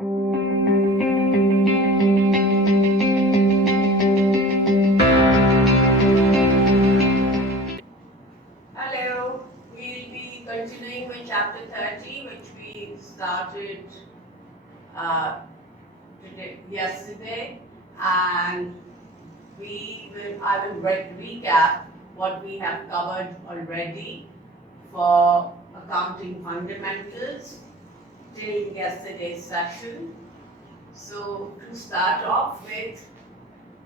Hello, we'll be continuing with chapter 30, which we started uh, yesterday, and I will recap what we have covered already for accounting fundamentals till yesterday's session. So to start off with,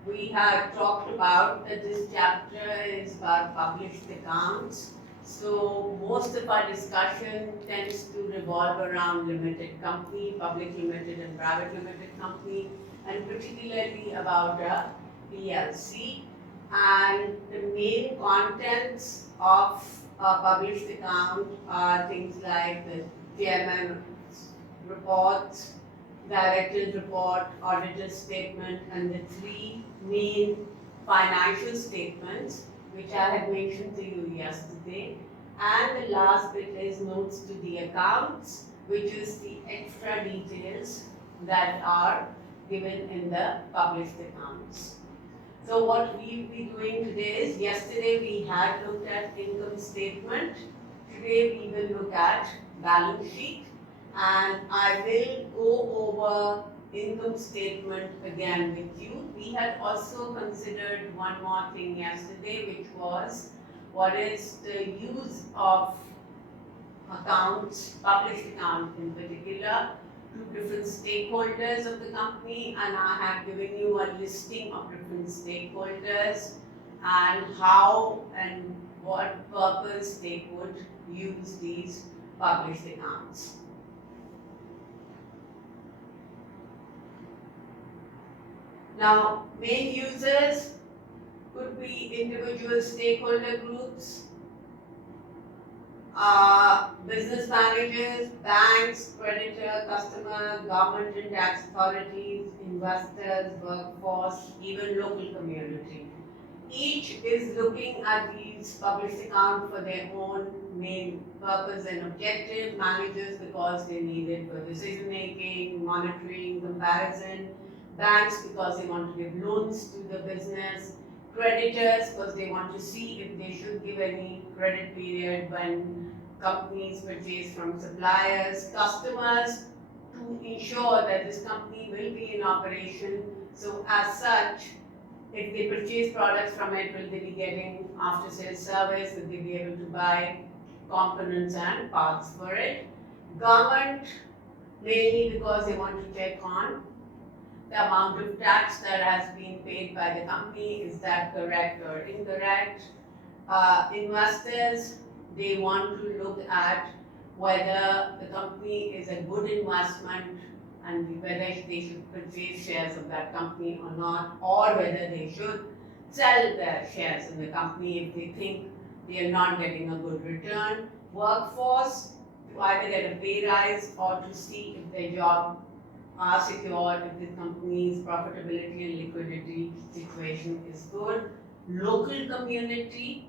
we had talked about that this chapter is about published accounts. So most of our discussion tends to revolve around limited company, public limited and private limited company, and particularly about a PLC. And the main contents of a published account are things like the chairman's reports, director's report, auditor's statement, and the three main financial statements, which I had mentioned to you yesterday. And the last bit is notes to the accounts, which is the extra details that are given in the published accounts. So what we'll be doing today is, yesterday we had looked at income statement. Today we will look at balance sheet, and I will go over income statement again with you. We had also considered one more thing yesterday, which was what is the use of accounts, published account in particular, to different stakeholders of the company, and I have given you a listing of different stakeholders and how and what purpose they would use these published accounts. Now, main users could be individual stakeholder groups, business managers, banks, creditor, customer, government and tax authorities, investors, workforce, even local community. Each is looking at these published accounts for their own main purpose and objective. Managers because they need it for decision making, monitoring, comparison. Banks because they want to give loans to the business. Creditors because they want to see if they should give any credit period when companies purchase from suppliers. Customers to ensure that this company will be in operation. So as such, if they purchase products from it, will they be getting after sales service? Will they be able to buy components and parts for it? Government, mainly because they want to check on the amount of tax that has been paid by the company, is that correct or incorrect? Investors, they want to look at whether the company is a good investment and whether they should purchase shares of that company or not, or whether they should sell their shares in the company if they think they are not getting a good return. Workforce, to either get a pay rise or to see if their job are secured, if the company's profitability and liquidity situation is good. Local community,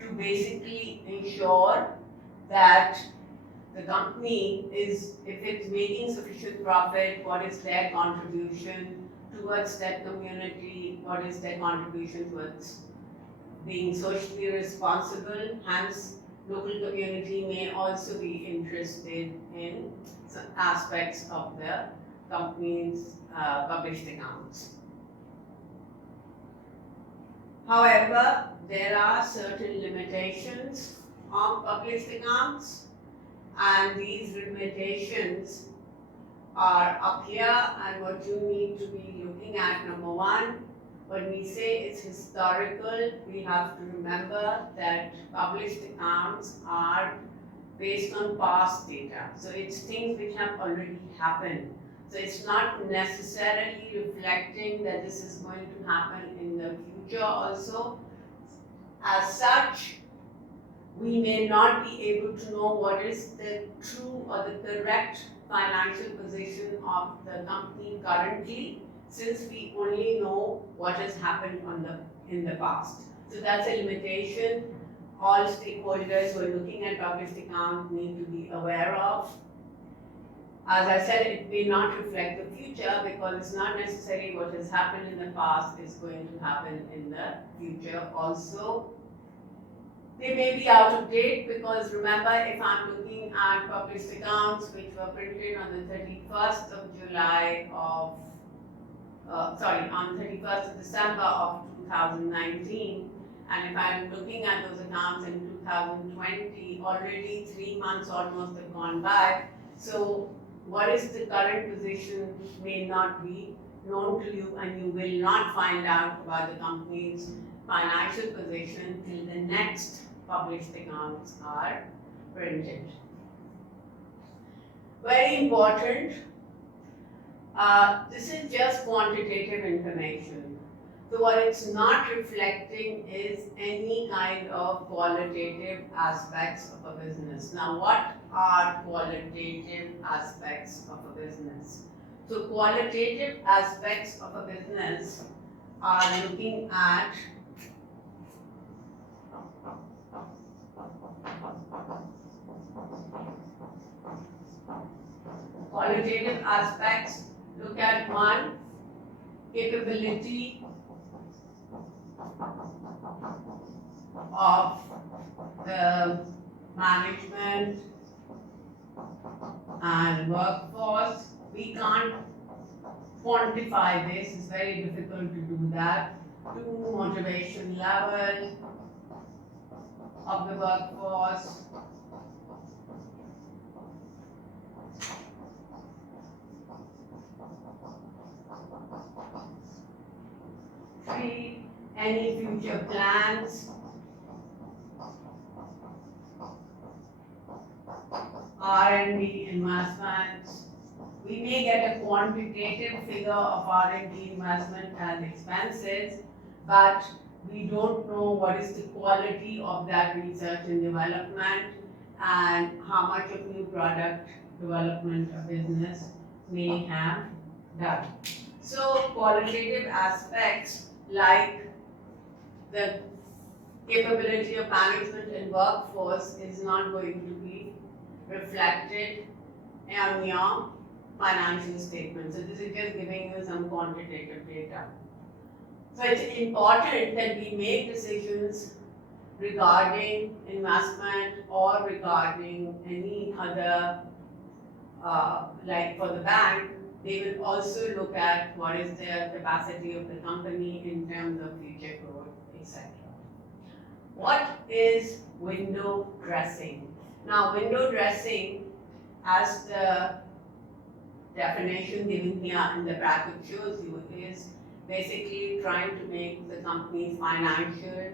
to basically ensure that the company is, if it's making sufficient profit, what is their contribution towards that community, what is their contribution towards being socially responsible. Hence, local community may also be interested in some aspects of the company's published accounts. However, there are certain limitations on published accounts, and these limitations are up here, and what you need to be looking at, number one, when we say it's historical, we have to remember that published accounts are based on past data. So it's things which have already happened. So it's not necessarily reflecting that this is going to happen in the future also. As such, we may not be able to know what is the true or the correct financial position of the company currently, since we only know what has happened in the past. So that's a limitation all stakeholders who are looking at published accounts need to be aware of. As I said, it may not reflect the future because it's not necessarily what has happened in the past is going to happen in the future also. They may be out of date because remember, if I'm looking at published accounts which were printed on the 31st of July of, on 31st of December of 2019, and if I'm looking at those accounts in 2020, already 3 months almost have gone by. So what is the current position may not be known to you, and you will not find out about the company's financial position till the next published accounts are printed. Very important, this is just quantitative information. So what it's not reflecting is any kind of qualitative aspects of a business. Now what are qualitative aspects of a business? So qualitative aspects of a business are looking at qualitative aspects. Look at one, capability of the management and workforce. We can't quantify this, it's very difficult to do that. Two, motivation level of the workforce. Three, any future plans. R&D investments. We may get a quantitative figure of R&D investment as expenses, but we don't know what is the quality of that research and development and how much of new product development a business may have done. So qualitative aspects like the capability of management and workforce is not going to be reflected on your financial statement. So this is just giving you some quantitative data. So it's important that we make decisions regarding investment or regarding any other, like for the bank, they will also look at what is the capacity of the company in terms of future growth, etc. What is window dressing? Now, window dressing, as the definition given here in the bracket shows you, is basically trying to make the company's financial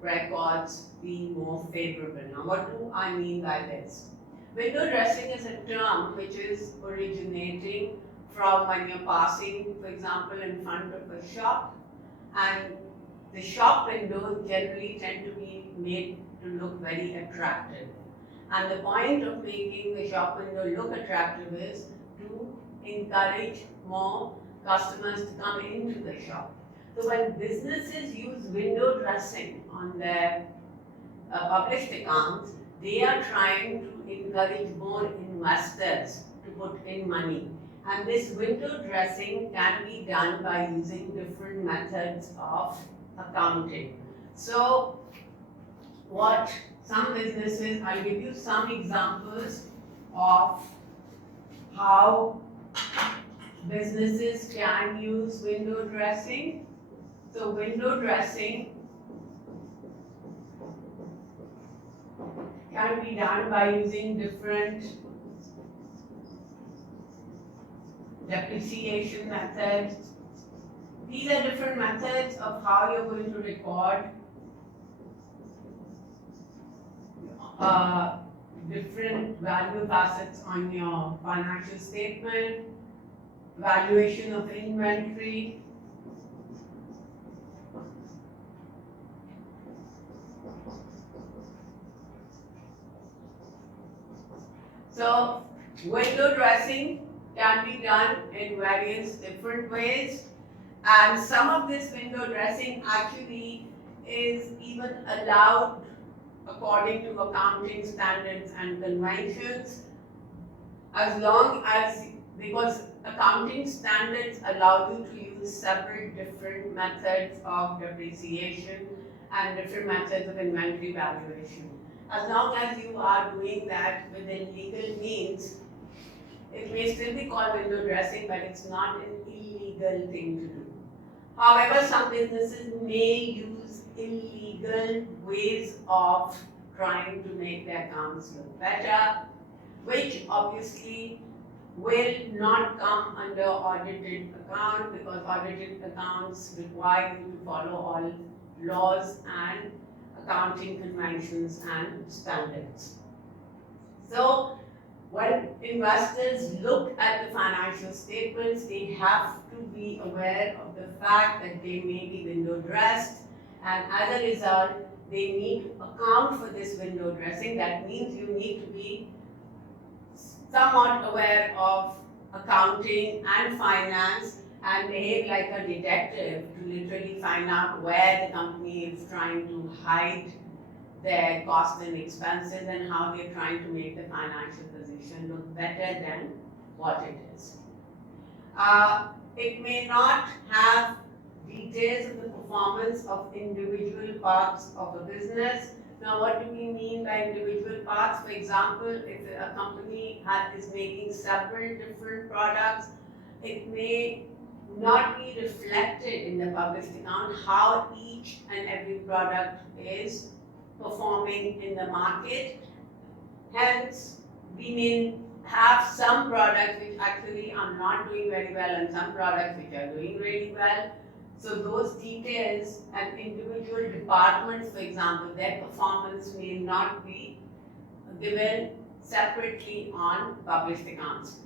records be more favorable. Now, what do I mean by this? Window dressing is a term which is originating from when you're passing, for example, in front of a shop, and the shop windows generally tend to be made to look very attractive. And the point of making the shop window look attractive is to encourage more customers to come into the shop. So when businesses use window dressing on their published accounts, they are trying to encourage more investors to put in money. And this window dressing can be done by using different methods of accounting. So what some businesses, I'll give you some examples of how businesses can use window dressing. So window dressing can be done by using different depreciation methods. These are different methods of how you're going to record different value of assets on your financial statement, valuation of inventory, so window dressing can be done in various different ways, and some of this window dressing actually is even allowed according to accounting standards and conventions. as long as, because accounting standards allow you to use several different methods of depreciation and different methods of inventory valuation. As long as you are doing that within legal means, it may still be called window dressing, but it's not an illegal thing to do. However, some businesses may use illegal ways of trying to make their accounts look better, which obviously will not come under audited account, because audited accounts require you to follow all laws and accounting conventions and standards. So when investors look at the financial statements, they have to be aware of the fact that they may be window dressed, and as a result, they need to account for this window dressing. That means you need to be somewhat aware of accounting and finance and behave like a detective to literally find out where the company is trying to hide their costs and expenses and how they're trying to make the financial position look better than what it is. It may not have details of the performance of individual parts of a business. Now, what do we mean by individual parts? For example, if a company is making several different products, it may not be reflected in the published account how each and every product is performing in the market. Hence, we may have some products which actually are not doing very well and some products which are doing really well. So those details and individual departments, for example, their performance may not be given separately on published accounts.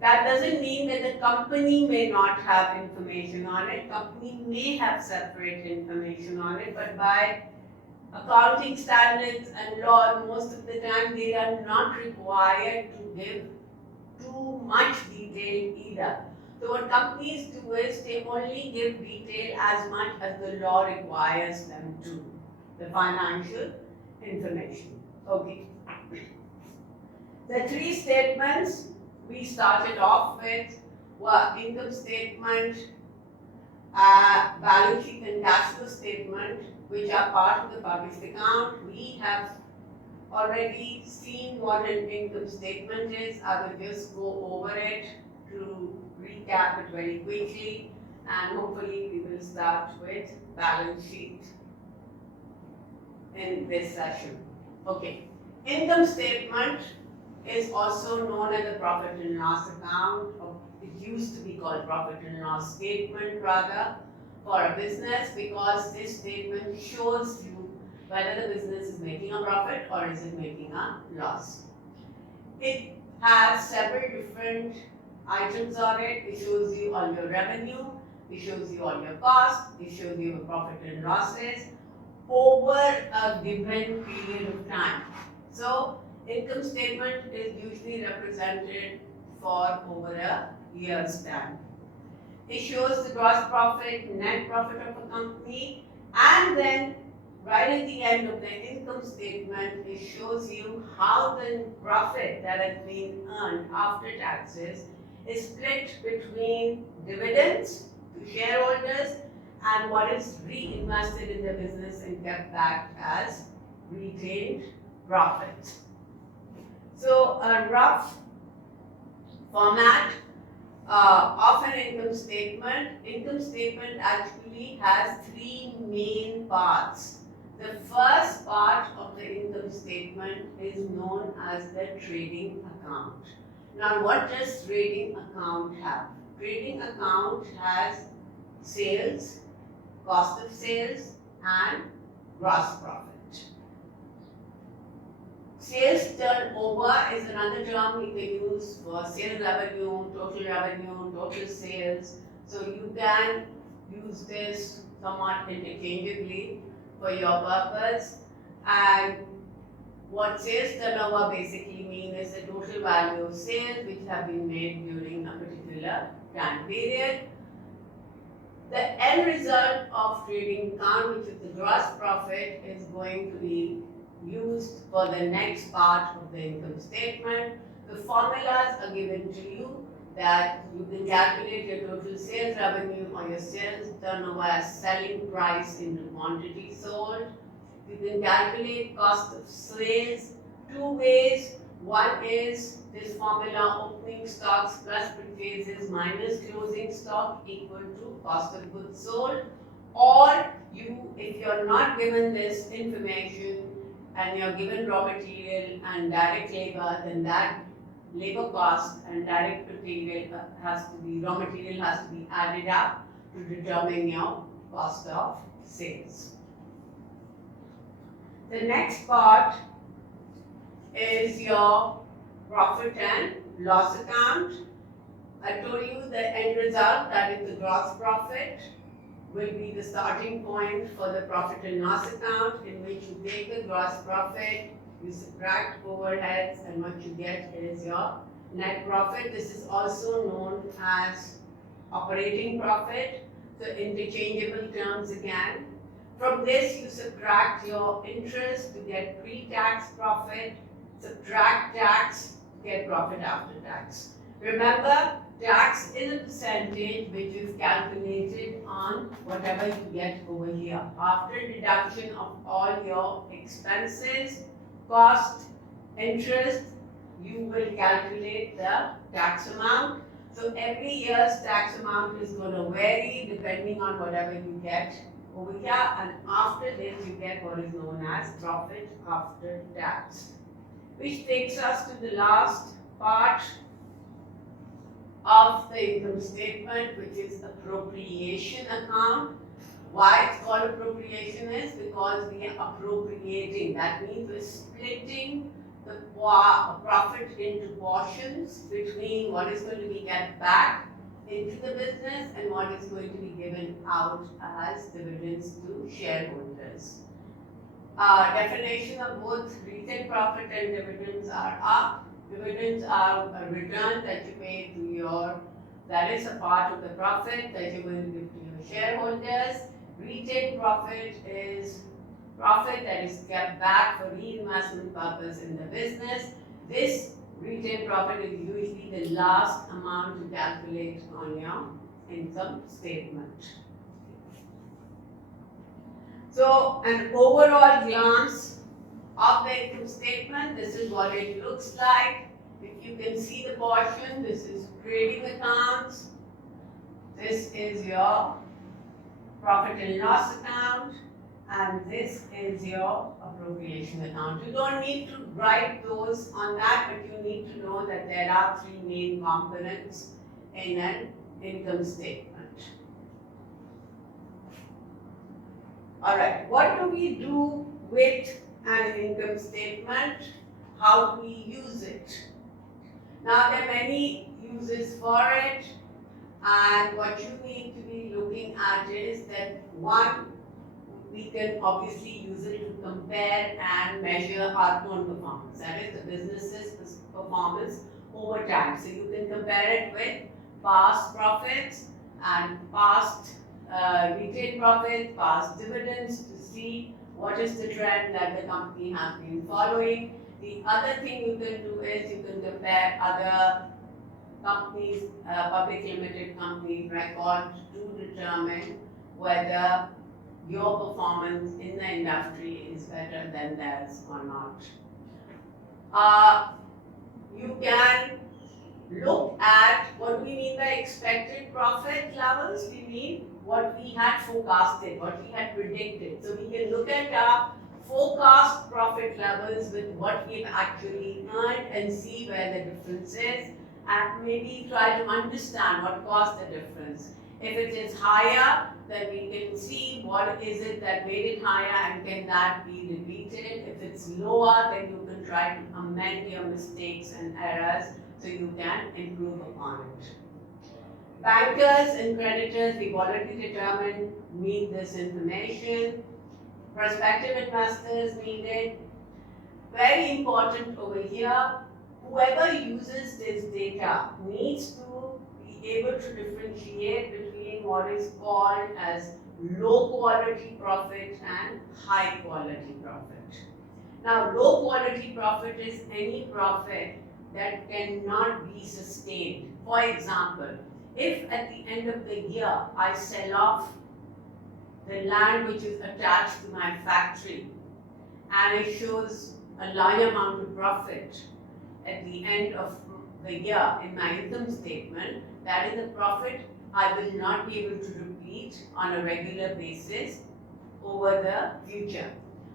That doesn't mean that the company may not have information on it. Company may have separate information on it, but by accounting standards and law, most of the time they are not required to give too much detail either. So what companies do is they only give detail as much as the law requires them to, the financial information. Okay. The three statements we started off with were income statement, balance sheet and cash flow statement, which are part of the published account. We have already seen what an income statement is. I will just go over it to recap it very quickly, and hopefully we will start with balance sheet in this session. Okay, income statement is also known as the profit and loss account, or it used to be called profit and loss statement rather, for a business, because this statement shows you whether the business is making a profit or is it making a loss. It has several different items on it. It shows you all your revenue, it shows you all your costs, it shows you the profit and losses over a given period of time. So income statement is usually represented for over a year's time. It shows the gross profit, net profit of a company, and then right at the end of the income statement, it shows you how the profit that has been earned after taxes is split between dividends to shareholders and what is reinvested in the business and kept back as retained profit. So a rough format of an income statement actually has three main parts. The first part of the income statement is known as the trading account. Now, what does trading account have? Trading account has sales, cost of sales, and gross profit. Sales turnover is another term you can use for sales revenue, total sales. So you can use this somewhat interchangeably for your purpose. And what sales turnover basically means is the total value of sales which have been made during a particular time period. The end result of trading account, which is the gross profit, is going to be used for the next part of the income statement. The formulas are given to you that you can calculate your total sales revenue or your sales turnover as selling price into quantity sold. You can calculate cost of sales two ways. One is this formula, opening stocks plus purchases minus closing stock equal to cost of goods sold. Or you, if you're not given this information and you're given raw material and direct labor, then that labor cost and direct material raw material has to be added up to determine your cost of sales. The next part is your profit and loss account. I told you the end result, that is the gross profit, will be the starting point for the profit and loss account, in which you take the gross profit, you subtract overheads, and what you get is your net profit. This is also known as operating profit. So interchangeable terms again. From this, you subtract your interest to get pre-tax profit, subtract tax, get profit after tax. Remember, tax is a percentage which is calculated on whatever you get over here. After deduction of all your expenses, cost, interest, you will calculate the tax amount. So every year's tax amount is going to vary depending on whatever you get over here, and after this you get what is known as profit after tax. Which takes us to the last part of the income statement, which is appropriation account. Why it's called appropriation is because we are appropriating. That means we're splitting the profit into portions between what is going to be get back into the business and what is going to be given out as dividends to shareholders. Definition of both retained profit and dividends are up. Dividends are a return that you pay to that is a part of the profit that you're going to give to your shareholders. Retained profit is profit that is kept back for reinvestment purpose in the business. This retained profit is usually the last amount to calculate on your income statement. So, an overall glance of the income statement, this is what it looks like. If you can see the portion, this is trading accounts, this is your profit and loss account, and this is your appropriation account. You don't need to write those on that, but you need to know that there are three main components in an income statement. Alright, what do we do with an income statement? How do we use it? Now there are many uses for it, and what you need to be looking at is that one, we can obviously use it to compare and measure our own performance. That is the business's performance over time. So you can compare it with past profits and past retained profits, past dividends, to see what is the trend that the company has been following. The other thing you can do is you can compare other companies, public limited companies' record to determine whether your performance in the industry is better than theirs or not. You can look at what we mean by expected profit levels. We mean what we had forecasted, what we had predicted. So we can look at our forecast profit levels with what we've actually earned and see where the difference is, and maybe try to understand what caused the difference. If it is higher, then we can see what is it that made it higher and can that be repeated. If it's lower, then you can try to amend your mistakes and errors so you can improve upon it. Bankers and creditors, we've already determined, need this information. Prospective investors need it. Very important over here, whoever uses this data needs to be able to differentiate between what is called as low quality profit and high quality profit. Now, low quality profit is any profit that cannot be sustained. For example, if at the end of the year I sell off the land which is attached to my factory and it shows a large amount of profit at the end of the year in my income statement, that is a profit I will not be able to repeat on a regular basis over the future.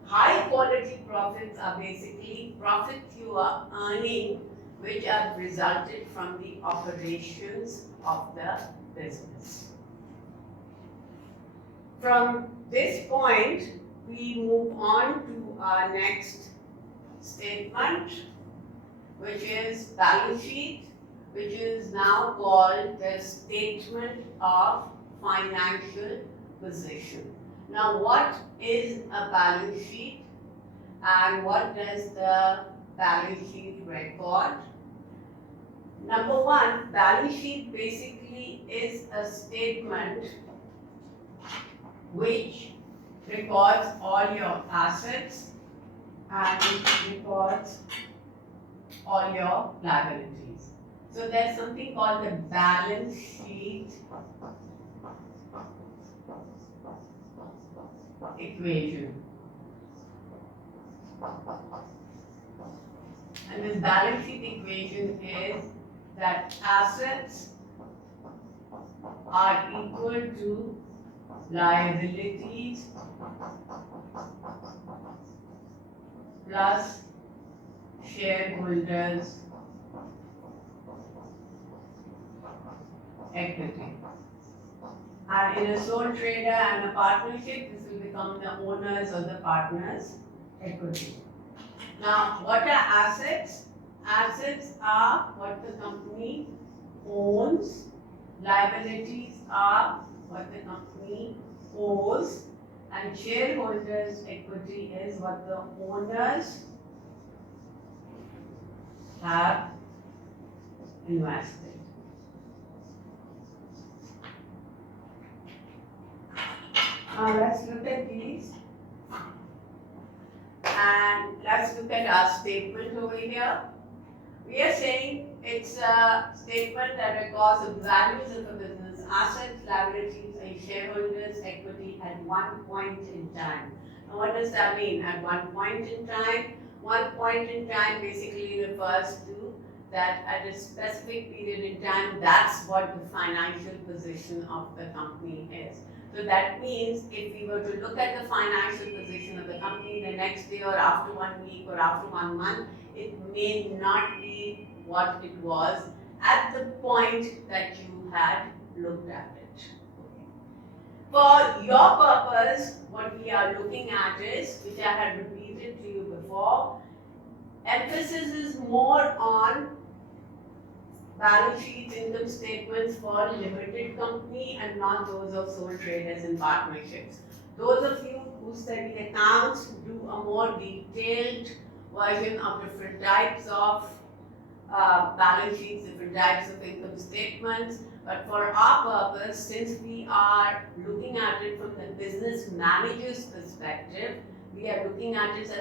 High quality profits are basically profits you are earning which are resulted from the operations of the business. From this point, we move on to our next statement, which is balance sheet, which is now called the statement of financial position. Now, what is a balance sheet and what does the balance sheet record? Number one, balance sheet basically is a statement which records all your assets and records all your liabilities. So there's something called the balance sheet equation. And this balance sheet equation is that assets are equal to liabilities plus shareholders' equity. And in a sole trader and a partnership, this will become the owners or the partners' equity. Now, what are assets? Assets are what the company owns. Liabilities are what the company owes. And shareholders' equity is what the owners have invested. Now let's look at these. And let's look at our statement over here. We are saying it's a statement that records the values of a business, assets, liabilities, and shareholders' equity at one point in time. Now, what does that mean? At one point in time? One point in time basically refers to that at a specific period in time, that's what the financial position of the company is. So that means if we were to look at the financial position of the company the next day or after 1 week or after 1 month, it may not be what it was at the point that you had looked at it. For your purpose, what we are looking at is, which I had repeated to you before, emphasis is more on balance sheets, income statements for limited company and not those of sole traders and partnerships. Those of you who study accounts do a more detailed version of different types of balance sheets, different types of income statements. But for our purpose, since we are looking at it from the business manager's perspective, we are looking at it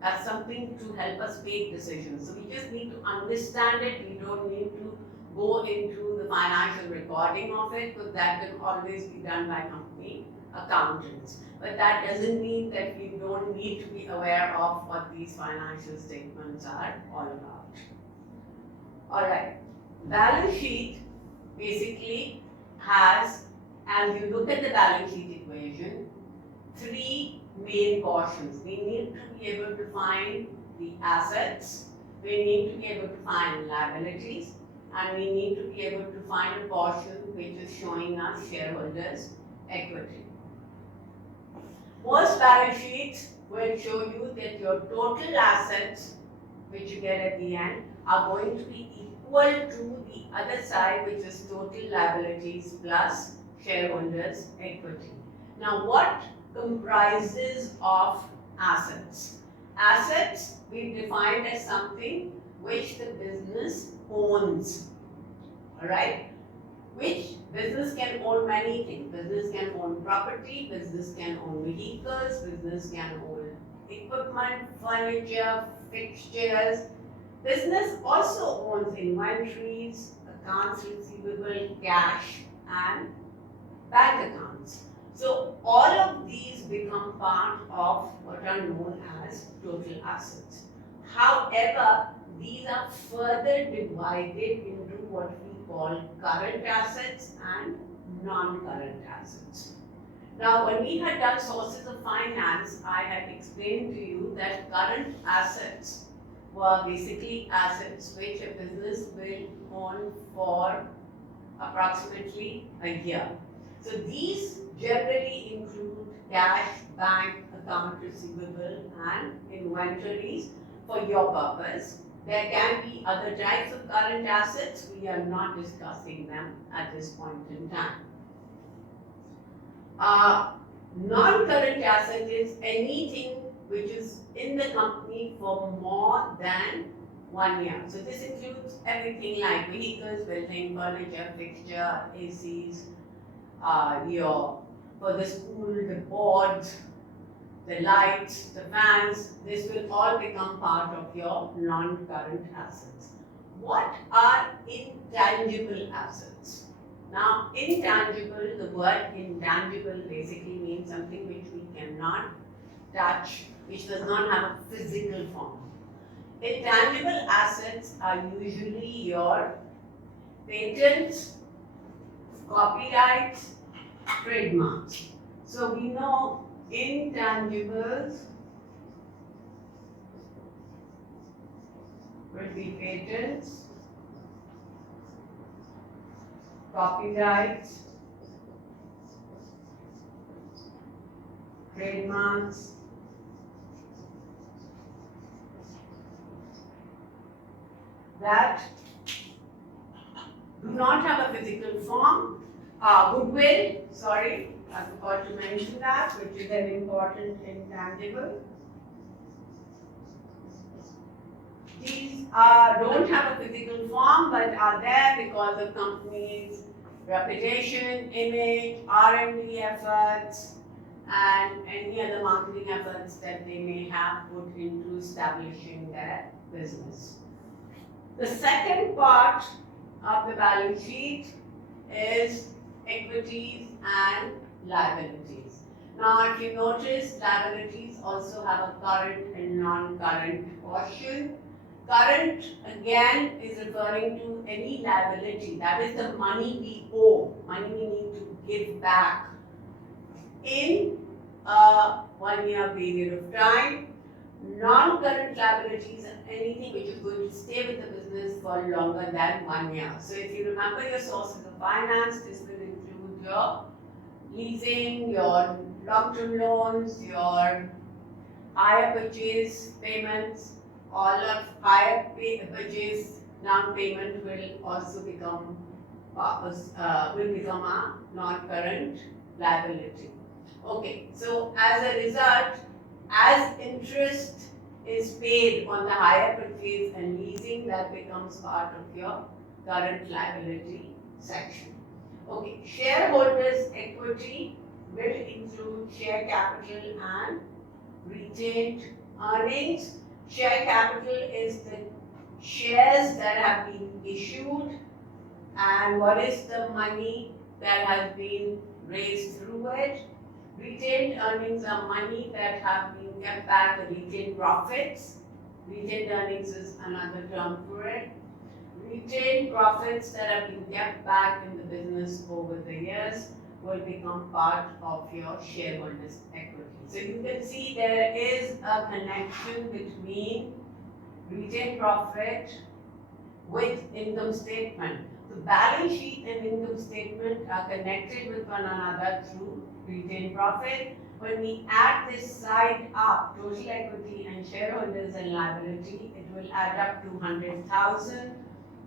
as something to help us make decisions. So we just need to understand it. We don't need to go into the financial recording of it, because that can always be done by company accountants. But that doesn't mean that we don't need to be aware of what these financial statements are all about. Alright, balance sheet basically has, as you look at the balance sheet equation, three main portions. We need to be able to find the assets, we need to be able to find liabilities, and we need to be able to find a portion which is showing us shareholders' equity. Most balance sheets will show you that your total assets, which you get at the end, are going to be equal to the other side, which is total liabilities plus shareholders' equity. Now, what comprises of assets? Assets we've defined as something which the business owns. Alright? Which business can own many things. Business can own property, business can own vehicles, business can own equipment, furniture, fixtures, Business also owns inventories, accounts receivable, cash, and bank accounts. So all of these become part of what are known as total assets. However, these are further divided into what we call current assets and non-current assets. Now, when we had done sources of finance, I had explained to you that current assets were basically assets which a business will own for approximately a year. So these generally include cash, bank, account receivable, and inventories for your purpose. There can be other types of current assets. We are not discussing them at this point in time. Non-current asset is anything which is in the company for more than 1 year. So this includes everything like vehicles, building, furniture, fixture, ACs, for the school, the boards, the lights, the fans. This will all become part of your non-current assets. What are intangible assets? Now, intangible, the word intangible basically means something which we cannot touch, which does not have a physical form. Intangible assets are usually your patents, copyrights, trademarks. So we know intangibles will be patents, copyrights, trademarks, that do not have a physical form. Goodwill, sorry, I forgot to mention that, which is an important intangible. These don't have a physical form but are there because of companies' reputation, image, R&D efforts, and any other marketing efforts that they may have put into establishing their business. The second part of the balance sheet is equities and liabilities. Now, if you notice, liabilities also have a current and non-current portion. Current, again, is referring to any liability. That is the money we owe, money we need to give back in a 1 year period of time. Non-current liabilities are anything which is going to stay with the business for longer than 1 year. So if you remember your sources of finance, this will include your leasing, your long-term loans, your hire purchase payments. All of hire purchase down payment will also become a non-current liability. Okay, so as a result, as interest is paid on the hire purchase and leasing, that becomes part of your current liability section. Okay, shareholders' equity will include share capital and retained earnings. Share capital is the shares that have been issued and what is the money that has been raised through it. Retained earnings are money that have been kept back, the retained profits. Retained earnings is another term for it. Retained profits that have been kept back in the business over the years will become part of your shareholders' equity. So you can see there is a connection between retained profit with income statement. The balance sheet and income statement are connected with one another through retained profit. When we add this side up, total equity and shareholders and liability, it will add up to 100,000,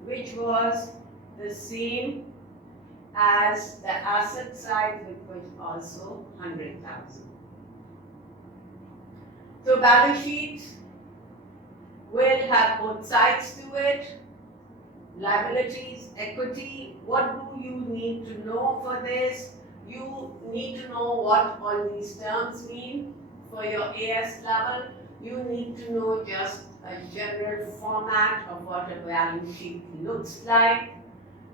which was the same as the asset side, which was also 100,000. So balance sheet will have both sides to it. Liabilities, equity. What do you need to know for this? You need to know what all these terms mean for your AS level. You need to know just a general format of what a balance sheet looks like.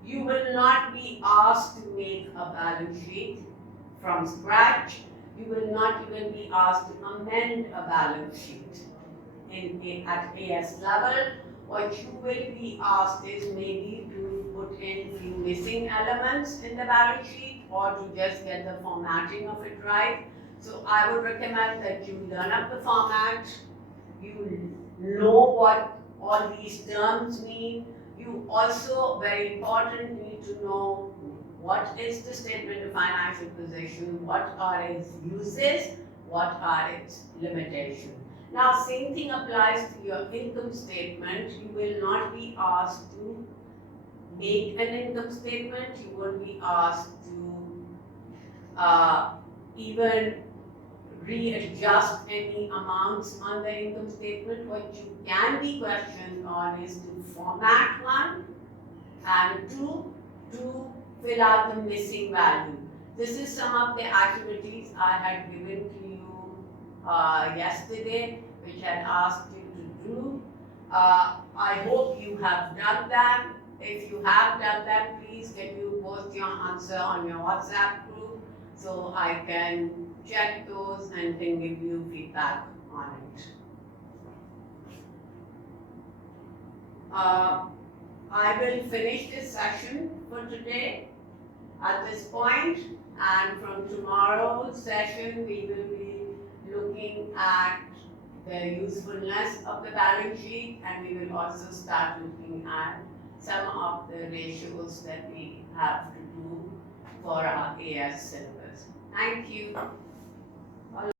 You will not be asked to make a balance sheet from scratch. You will not even be asked to amend a balance sheet at AS level. What you will be asked is maybe to put in few missing elements in the balance sheet or to just get the formatting of it right. So I would recommend that you learn up the format, you know what all these terms mean. You also, very important, need to know what is the statement of financial position, what are its uses, what are its limitations. Now, same thing applies to your income statement. You will not be asked to make an income statement. You won't be asked to even readjust any amounts on the income statement. What you can be questioned on is to format one, and two, to fill out the missing value. This is some of the activities I had given to you yesterday, which I asked you to do. I hope you have done them. If you have done them, please can you post your answer on your WhatsApp group so I can check those and can give you feedback on it. I will finish this session for today at this point, and from tomorrow's session we will be looking at the usefulness of the balance sheet, and we will also start looking at some of the ratios that we have to do for our AS syllabus. Thank you.